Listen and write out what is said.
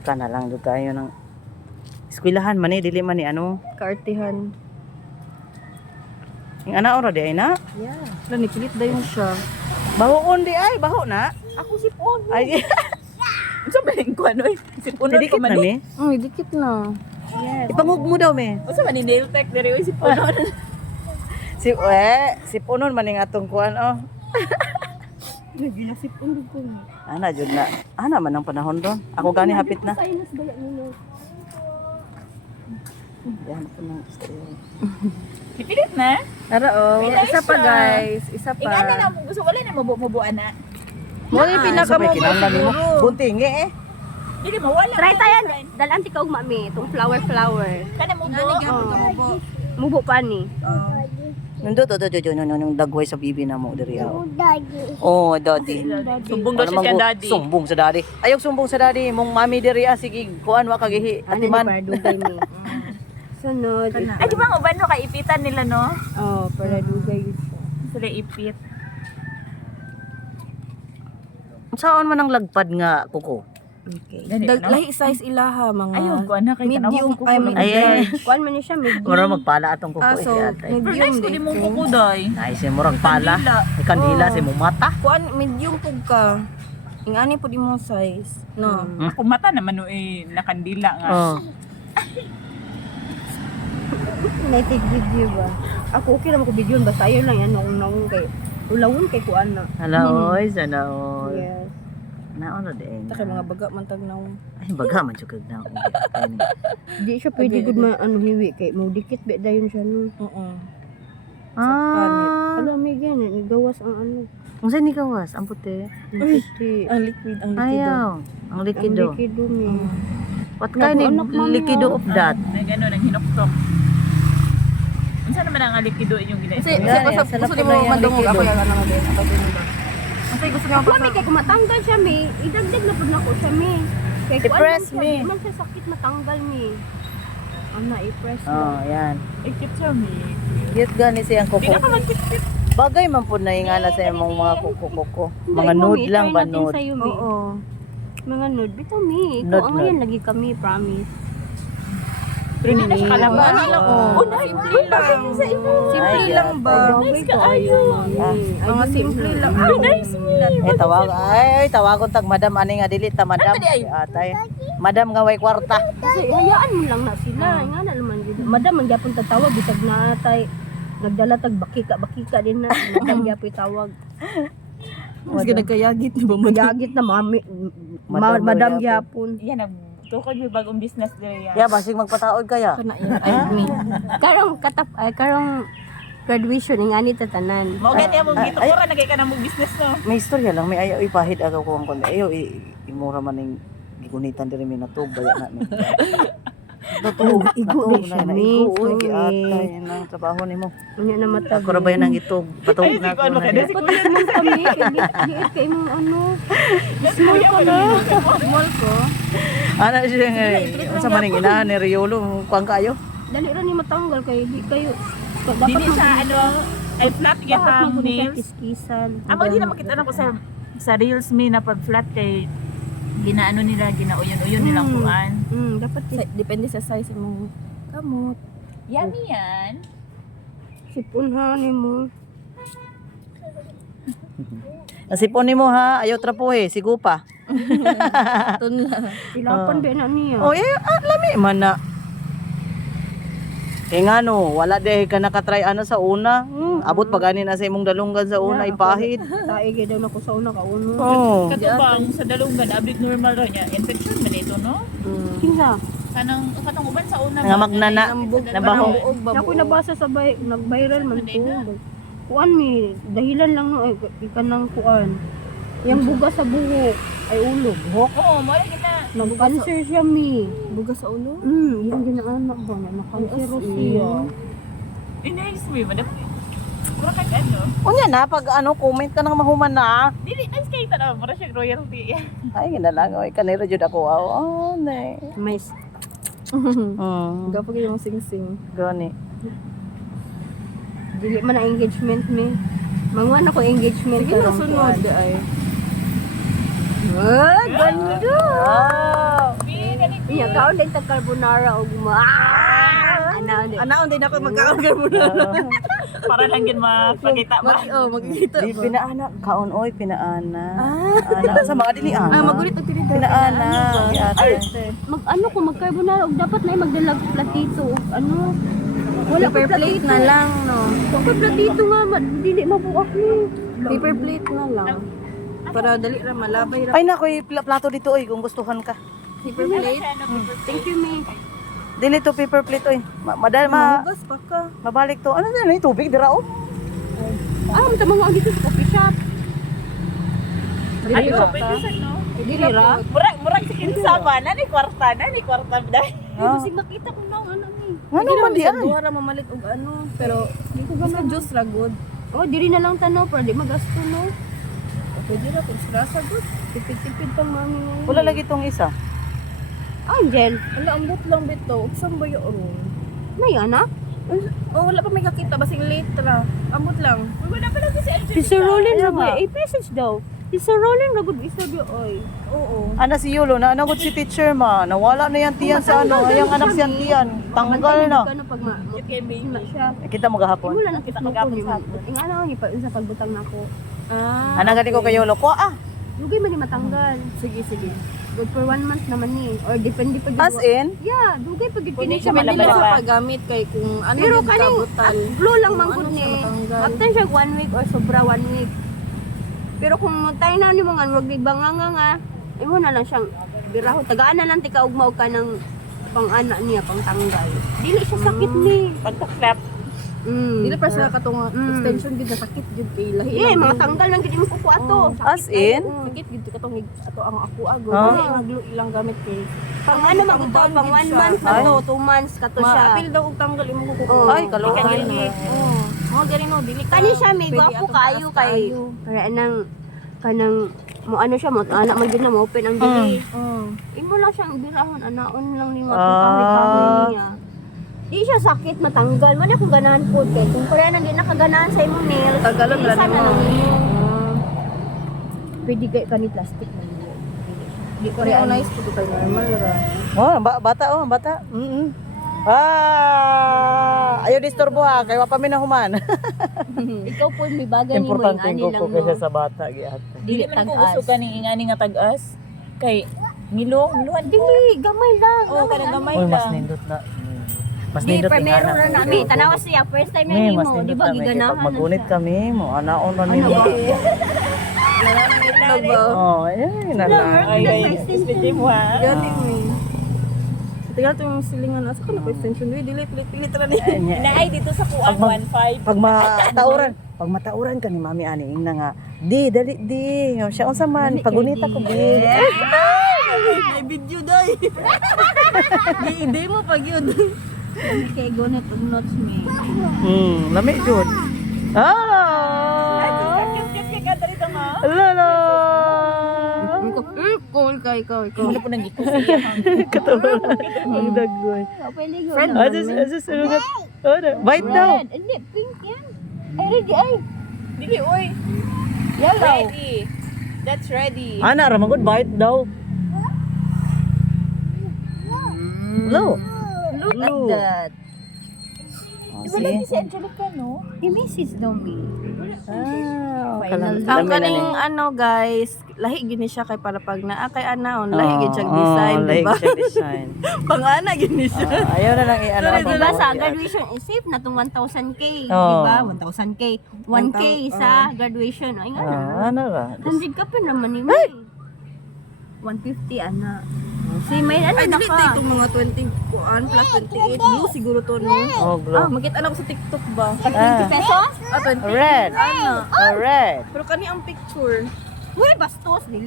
Kana lang do tayo ng eskwelahan man dili man ni ano. Kaartihan. Yung ana ora di ay na. Yeah. Wala, nipilit dayon siya. Bahoon di ay, baho na. Ako si Pon. Ay, Unsa ba ning kuan oy? Si Pon dikit na mi. Dikit na. Yes. Ipangug mo daw mi. Unsa man ni nail tech diri oy si Pon. Si Punon man ning atong kuan oh. Naginasip undo ko. Ana jud na. Ana man ang panahon ron. Ako gani hapit na. Sinus bala nino. Yan po nang istorya. Pipilit na. Tara oh, May isa pa siya. guys, isa pa. Ingana na mo gusto wala na mabubuan na. Mo yung pinaka mo kinahanglan nimo. Buntingi eh. Dili mo wala. Try tayan. Dalan ti kaog mami, itong flower. Kana mo bo. Mubo pa ni. Nando to nung dagway sa bibi na mo diri oh. Oh, daddy. Sumbong daw siya Ano kay man daddy. Sumbong sa daddy. Ayog sumbong sa daddy mong mami diri sige kuan wa kagihi. Ano ni Atiman. para dugay mi. Sunod. Ay di ba ang uban no kay ipitan nila no? Oh, para dugay siya. Sila ipit. Saan man ang lagpad nga kuko? Okay. Lahi size ilaha mga Ayaw ko na kay medium ko. ay medium. Ay. Kuan man ni siya medium. Mura magpala atong kuko So atay. Pero medium nice ko di din. mo kukuday. Ay si murag pala. Kandila. Ay kandila si mo mata. Kuan medium pug ka. Ingani pud imong size. No. Ako mata naman no eh nakandila nga. Oh. Native video ba? Ako okay naman ko video basta yun lang yan akong naong kay ulawon kay kuan na. Hala oy, sana oy. Yes. Naon na din. Ta kay mga baga man tag naw. Ay baga man jud na. Di siya pwede gud ma ano hiwi kay mo dikit be dayon siya no. Oo. Ah. Kala may ganyan gawas ang ano. Unsa ni kawas? Ang puti. Puti. Ang liquid, ang liquido. Ayaw. Ang Ang likido. likido mi. What kind Anak, of mami, likido of that? Na gano'n ang hinoktok. Unsa naman ang alikido inyong ginay? Kasi Yan, gusto sarap gusto na mo yung madungog liquido. ako yung ano din. Ako din ba. Kasi gusto niyo Ako mi kay kung matanggal siya mi, idagdag na pud nako siya mi. Kay kuan I-press, man siya, mi. di man siya sakit matanggal mi. Ana i-press na. Oh, yan. Ikit siya mi. Cute gani siyang Di kuko. na ka magkit-kit. Bagay man po na ingana sa imong mga kuko-kuko. Hindi, Mga ikaw, nude mi, lang try ba natin nude? sa'yo, mi. Oo. Mga nude. Bito mi. Ikaw Nude, ang nude. ngayon lagi kami, promise. Pero hindi na siya kalaban. Ano lang oh. Oh, nice. Simple lang. Simple Ay, lang ba? Bagay ko ayo. Mga simple lang. Ay, nice mi. Tawagon tag madam ani nga dili ta madam. Atay. Madam nga way kwarta. Kasi hayaan mo lang na sila. Nga na naman yun. Madam, ang gyapon tatawag. Bisag na tay. Nagdala tag bakika din na. Madam gyapon tawag. Mas nagkayagit ni ba mo? Magyagit na mami. Madam Madam gyapon. gyapon. Yan ang tukod yung bagong business diri yan. Ya basig magpataod kaya. Kana yan. Ay, me. Karong graduation ng ani tatanan. Mao gani among gitukura nagay ka na mong business no. May istorya lang may ayaw ipahid ako ko kon. Ayaw imura man ning gigunitan diri mi natug baya na mi. Natug Igo di siya, mi. Uy, Sorry. giatay ang trabaho nimo. Unya na matag. Ako ra ba yan ang itog? Patog Ay, na si ako Kuan na. makadasi. Pati mo kami. Diit kay mong ano. Small ka na. Small ko. Ana siya nga. Unsa man ning inahan ni Riolo kuan kayo? Dali ra ni matanggal kay di kayo. Dili sa ano ay flat get Dapat mo nails. kiskisan. Amo di na makita na ko sa reels mi na pag flat kay ginaano nila ginauyon-uyon nilang kuan. Dapat Depende sa size mo. Kamot. Yummy yan. sipunhan mo. Nasipon nimo ha, ayaw trapuhe, sigo pa. Tunla. Ilapan ba na niya? Oh, lami man na. Kaya nga no, wala dahil ka nakatry ano sa una. Abot pa gani na sa imong dalunggan sa una, ipahid. Tae gay daw na ko sa una ka uno. Oh. Katubang sa dalungan abit normal ro niya. Infection man ito no. Kinsa? Kanang uban sa una. Nga magnana, nabaho. Ako nabasa sa nag-viral man ko. Kuan mi, dahilan lang no ay ikanang kuan. Yang buga sa buhok ay ulo, buhok. Oo, mo kita. Nag-cancer siya mi. Buga sa ulo? Yung ginaanak ba na na-cancer siya. Inays mo madam. Puro kag ano. Unya na, pag ano, comment ka nang mahuman na. Dili nice kay ta na para siya royalty. Ay, ginalang, oy, kanira jud ako. Oh, nay. May Gapo yung sing-sing. Gani. dili man na engagement mi. Manguan ako engagement Sige na karong sunod kuan. ay. Ah, ganda. Oh. Pin Iya, kaon din tag carbonara og Anaon din ako magkaon carbonara. Para lang gid makita ba. Magkita Di pinaana kaon oy pinaana. Ana sa mga dili ana. magulit ang tinidor. Pinaana. Mag ko mag carbonara og dapat na magdalag platito og ano. Wala Paper plate na lang, no? Paper platito nga dili mabuak ni. Paper plate na lang. Para dali ra malabay ra. Ay nakoy plato dito oy kung gustuhan ka. Paper plate. Thank you me. Dili to paper plate oy. Madal Mahugas pa ka. mabalik to. Ano na tubig dira oh. Tama nga dito sa coffee shop. Ay, open yun sa no. Dili ra. Murag sa kinsama na ni kwarta dai. Ah. Kasi makita ko na ano ni. Nga naman di ay. Duha ra mamalit og ano, pero di ko sa juice ra good. Oh, diri na lang tanaw para di magasto no. Pwede ra kung srasa good. Tipid-tipid pang mami ngayon. Wala lagi tong isa. Angel, Wala ambot lang bito. Ugsang ba yun? may anak? Oh, wala pa may kakita basing late ra. Ambot lang. Wala pa lang si Angel. Si Sir Rolling Ayaw na nga. ba? Message daw. Si Sir Rolling na good isa di oy. Oo. Ana si Yulo na anagod si teacher ma. Nawala na yan tiyan sa ano. Ayang anak siyan tiyan. Tanggal na. Ano pag na siya. Kita magahapon. Wala na kita magapon ni sa Ing ano ni pa sa pagbutang nako. Ana gali ko kay Yulo ko Dugay man ni matanggal. Sige, sige. Good for 1 month naman ni. Or depende pa As in, Yeah, dugay pag Pwede kini siya siya man malabas sa pa. paggamit kay kung ano Pero yung kaning kabutal. blue lang man Kung gud ano ni. siya matanggal. After siya 1 week or sobra 1 week. Pero kung tayo na ni mga wag banganga nga, imo na lang siyang biraho. Tagaan na lang tika ugmaw ka ng pang-ana niya, pang-tanggal. Dili siya sakit ni. Pagka-clap. Dili pa sa katong extension gid na sakit gid kay lahi. Eh, lang mga gid. tanggal lang gid mo kuko ato. as in, Sakit gid katong ato ang ako ago. Ah. Dili nga glue ilang gamit kay. Pang ano man ito, pang 1 month na Ay. to, 2 months ka to siya. Maapil daw og tanggal imo ko kuko. Oh. ay kalokan. Oo. Mo diri no dili ka. Kani siya may pwede gwapo atong kayo taas kay kaya kanang mo ano siya mo anak man gid na mo open ang dili. Imo lang siyang birahon anaon lang ni mo kahoy niya. Di siya sakit matanggal man ako ganahan pod kay kung kaya nang di nakaganahan sa imong nails. Tagalon ra sana nimo. lang nimo. Pwede kay kani plastic man yun. Di ko Kaya rin nice pud kay normal ra. Oh, bata oh, bata. Ayaw disturbo ha, kay wa pa minahuman. Ikaw po may bagay ni mo Importante ani ko lang ko mo. kaysa sa bata giat. Dili man ko usog kani ingani nga tag-as. Kay miluhan ko. Dili gamay lang. Oh, kanang gamay Oy, mas lang. nindot na. Mas Di nindot primero ingana. na nami. Tanawa siya first time na May nimo, mas di nindot ba na may giganahan pag magunit kami mo, anaon na Ano nimo. ba? Itlog ba? Oh, ay na Ay, speedy mo ha. Gani mi. Tingnan to yung silingan asa ka na ko extension wi dili pilit ra ni. Inaay dito sa kuan 1.5. Pag matauran ka ni Mami Ani ing na nga, di dali di. Siya unsa man pagunita ko di. May video dai. Di mo pag yun. Kay gonit og notes me. Lami jud. Ah! Kit ka dito nga. Lala. Cool kay ikaw. Ano po nang giko siya. Ang daggoy. Pwede go. Friend. Just bite daw. Hindi pink yan. Ay ready ay. Dili oy. Yellow. Ready. That's ready. Ana ra magud bite daw. Low. Look at Blue. that. Wala si Angelica no. I-message daw me. Ang kaning ano guys, lahi gini siya kay para pag naa kay anaon, lahi gid siya design, Lahi diba? siya design. Pang-ana gini siya. Ayaw na lang i-ano. Diba sa graduation, safe na itong 1,000k. Oo. Diba? 1,000k. 1k sa graduation. Ay nga na. Ano ra? 100 ka pa naman ni May. 150 ana. Si May ano Ay na dili ka? tay itong mga 20 kuan plus 28 blue siguro to no. Oh, glow. Makita na ko sa TikTok ba? 20 pesos? 20. Red. Ana. Red. Pero kani ang picture. Uy, bastos. Dili